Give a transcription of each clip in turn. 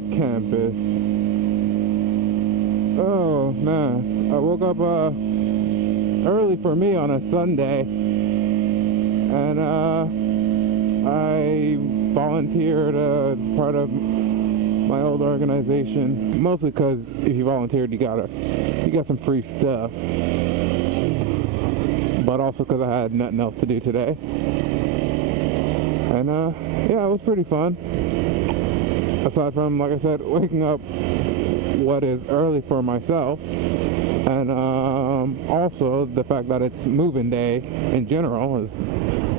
campus. Oh man, I woke up early for me on a Sunday, and I volunteered as part of my old organization, mostly because if you volunteered you got some free stuff, but also because I had nothing else to do today. And yeah, it was pretty fun, aside from, like I said, waking up what is early for myself, and also the fact that it's moving day in general is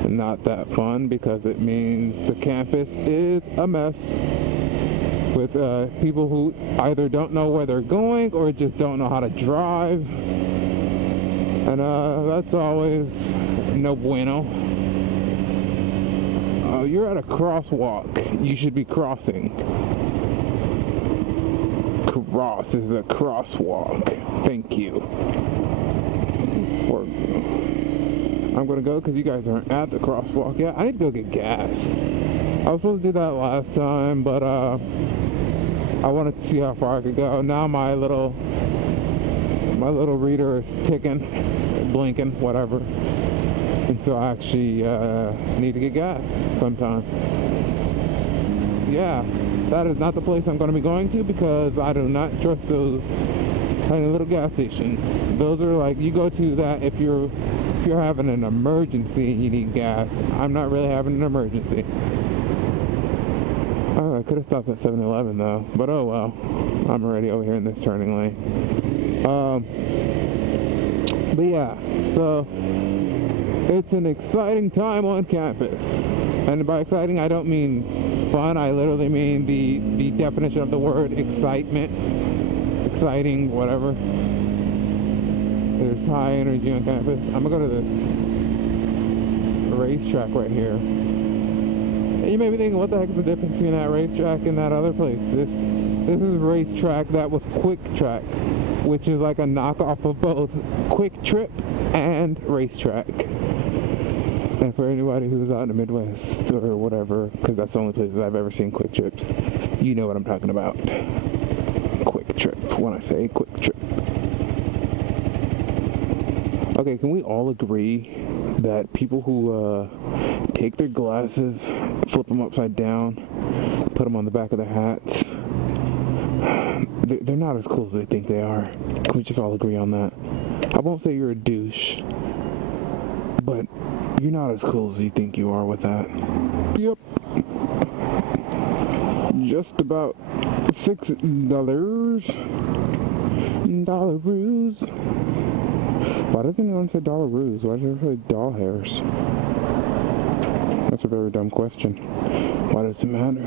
not that fun, because it means the campus is a mess with people who either don't know where they're going or just don't know how to drive, and that's always no bueno. You're at a crosswalk. You should be crossing. Cross is a crosswalk. Thank you. I'm gonna go because you guys aren't at the crosswalk yet. I need to go get gas. I was supposed to do that last time, but I wanted to see how far I could go. Now my little reader is ticking, blinking, whatever. And so I actually need to get gas sometime. Yeah, that is not the place I'm going to be going to, because I do not trust those tiny little gas stations. Those are like, you go to that if you're having an emergency and you need gas. I'm not really having an emergency. Oh, I could have stopped at 7-Eleven though, but oh well. I'm already over here in this turning lane. But yeah, so it's an exciting time on campus. And by exciting, I don't mean fun. I literally mean the definition of the word excitement. Exciting, whatever. There's high energy on campus. I'm gonna go to this racetrack right here. And you may be thinking, what the heck is the difference between that racetrack and that other place? This is a racetrack that was Quick Track, which is like a knockoff of both Quick Trip and Racetrack. And for anybody who's out in the Midwest or whatever, because that's the only places I've ever seen Quick Trips, you know what I'm talking about. Quick Trip, when I say Quick Trip. Okay, can we all agree that people who take their glasses, flip them upside down, put them on the back of their hats, they're not as cool as they think they are? Can we just all agree on that? I won't say you're a douche, but you're not as cool as you think you are with that. Yep. Just about $6. Dollaroos. Why doesn't anyone say dollaroos? Why does everybody say doll hairs? That's a very dumb question. Why does it matter?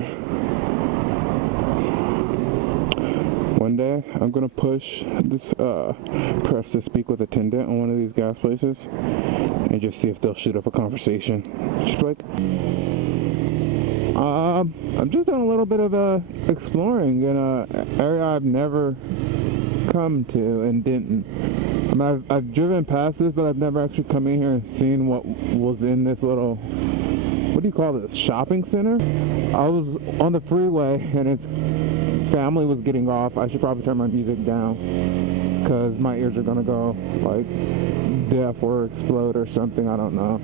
One day, I'm gonna push this press to speak with attendant on one of these gas places and just see if they'll shoot up a conversation. Just like, I'm just doing a little bit of exploring in an area I've never come to and didn't. I mean, I've driven past this, but I've never actually come in here and seen what was in this little, what do you call this, shopping center? I was on the freeway and his family was getting off. I should probably turn my music down because my ears are gonna go like deaf or explode or something. I don't know.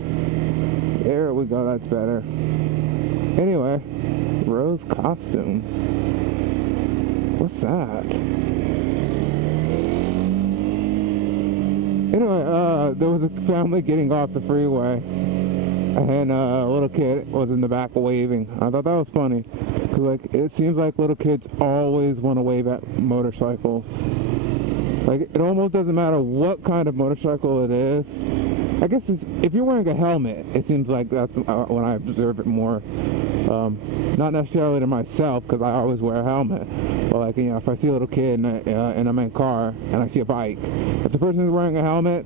There we go, that's better. Anyway, Rose Costumes. What's that? Anyway, there was a family getting off the freeway, and a little kid was in the back waving. I thought that was funny, because like, it seems like little kids always want to wave at motorcycles. Like, it almost doesn't matter what kind of motorcycle it is. I guess if you're wearing a helmet, it seems like that's when I observe it more. Not necessarily to myself, because I always wear a helmet. But like, you know, if I see a little kid and I'm in a car and I see a bike, if the person is wearing a helmet,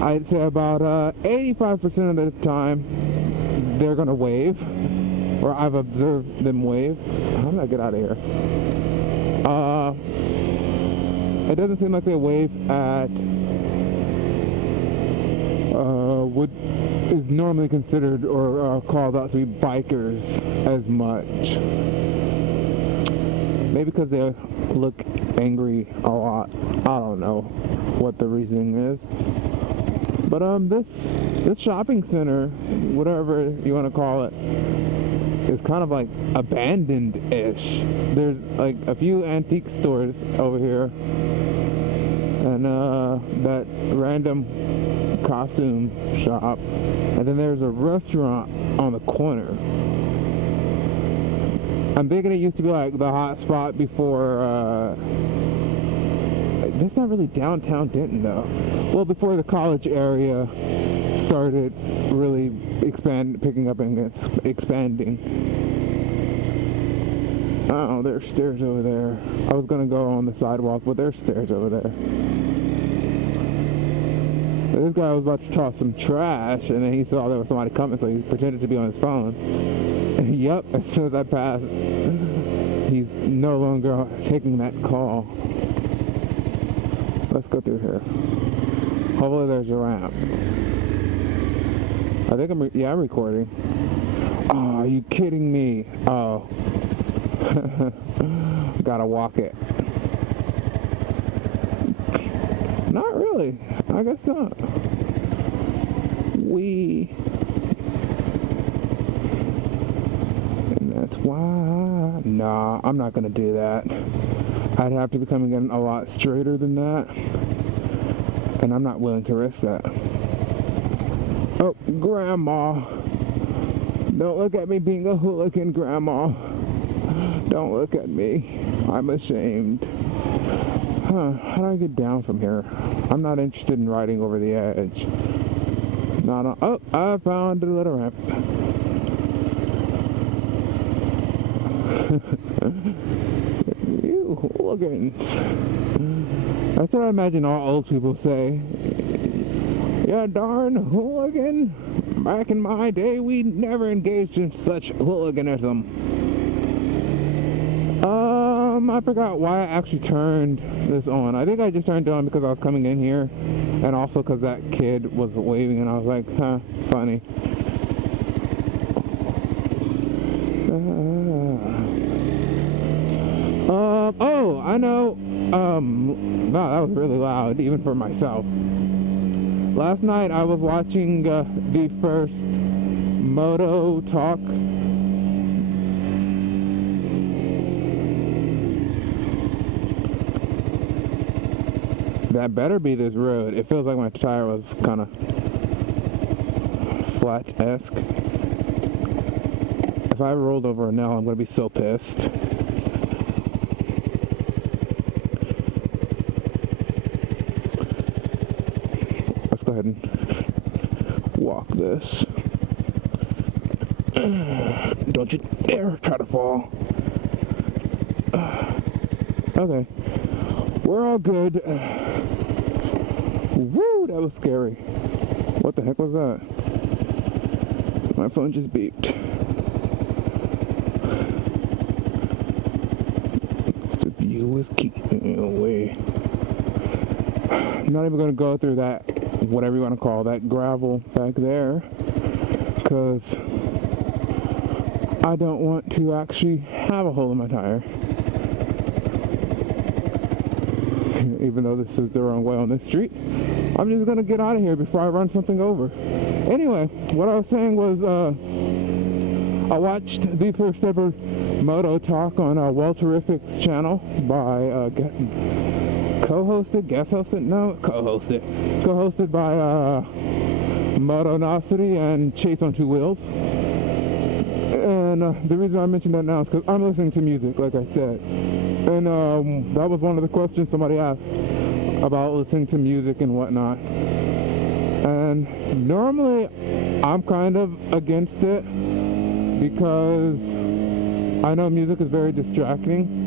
I'd say about 85% of the time they're gonna wave, or I've observed them wave. How did I get out of here? It doesn't seem like they wave at what is normally considered or called out to be bikers as much. Maybe because they look angry a lot. I don't know what the reasoning is. But this shopping center, whatever you want to call it, is kind of like abandoned-ish. There's like a few antique stores over here, and that random costume shop, and then there's a restaurant on the corner. I'm thinking it used to be like the hot spot before, that's not really downtown Denton though. Well, before the college area started really picking up and expanding. Oh, there's stairs over there. I was gonna go on the sidewalk, but there's stairs over there. This guy was about to toss some trash, and then he saw there was somebody coming, so he pretended to be on his phone. And yup, as soon as I passed, he's no longer taking that call. Let's go through here. Hopefully there's a ramp. I think I'm recording. Oh, are you kidding me? Oh. Gotta walk it. Not really. I guess not. And that's why. Nah, I'm not gonna do that. I'd have to be coming in a lot straighter than that. And I'm not willing to risk that. Oh, Grandma. Don't look at me being a hooligan, Grandma. Don't look at me. I'm ashamed. Huh, how do I get down from here? I'm not interested in riding over the edge. Oh, I found a little ramp. You hooligans. That's what I imagine all old people say. Yeah, darn hooligan. Back in my day, we never engaged in such hooliganism. I forgot why I actually turned this on. I think I just turned it on because I was coming in here, and also because that kid was waving, and I was like, huh, funny. Oh, I know. Wow, that was really loud, even for myself. Last night I was watching the first mototalk. That better be this road. It feels like my tire was kind of flat-esque. If I rolled over a nail, I'm going to be so pissed. Let's go ahead and walk this. Don't you dare try to fall. Okay. We're all good. Woo, that was scary. What the heck was that? My phone just beeped. The view is keeping me away. I'm not even going to go through that, whatever you want to call that, gravel back there, because I don't want to actually have a hole in my tire. Even though this is the wrong way on this street, I'm just gonna get out of here before I run something over. Anyway, what I was saying was, I watched the first ever Moto Talk on Welterific's channel by co-hosted by Motonosity and Chase on Two Wheels. And the reason I mentioned that now is because I'm listening to music, like I said. And that was one of the questions somebody asked about listening to music and whatnot. And normally I'm kind of against it because I know music is very distracting.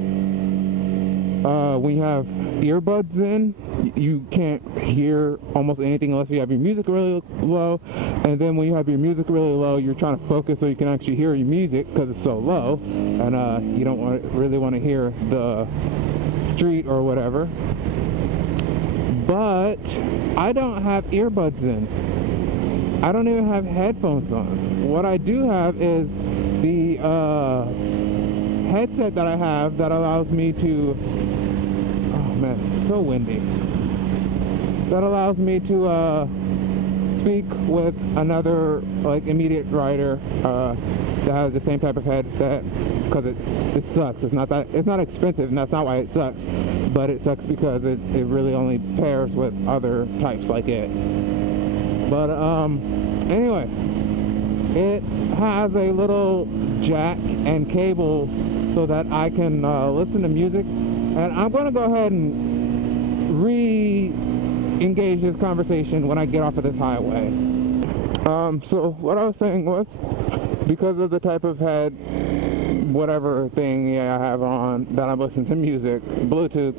When you have earbuds in, you can't hear almost anything unless you have your music really low. And then when you have your music really low, you're trying to focus so you can actually hear your music because it's so low, and you don't really want to hear the street or whatever. But I don't have earbuds in. I don't even have headphones on. What I do have is the headset that I have that allows me to, oh man, it's so windy, that allows me to speak with another like immediate rider that has the same type of headset, because it sucks. It's not expensive, and that's not why it sucks, but it sucks because it really only pairs with other types like it. But anyway, it has a little jack and cable so that I can listen to music, and I'm going to go ahead and re-engage this conversation when I get off of this highway. So what I was saying was, because of the type of head, whatever thing I have on that I'm listening to music, Bluetooth,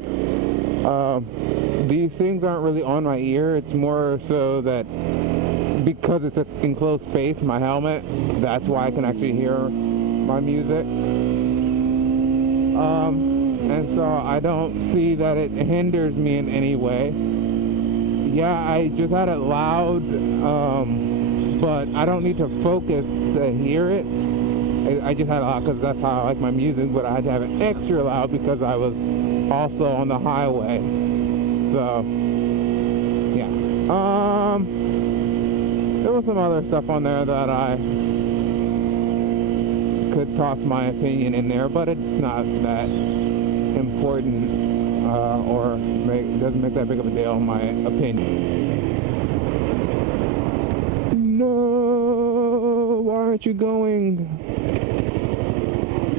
these things aren't really on my ear. It's more so that because it's an enclosed space, my helmet, that's why I can actually hear my music. And so I don't see that it hinders me in any way. Yeah, I just had it loud, but I don't need to focus to hear it. I just had it loud because that's how I like my music, but I had to have it extra loud because I was also on the highway. So, yeah. There was some other stuff on there that I could toss my opinion in there, but it's not that important, or doesn't make that big of a deal, in my opinion. No, why aren't you going?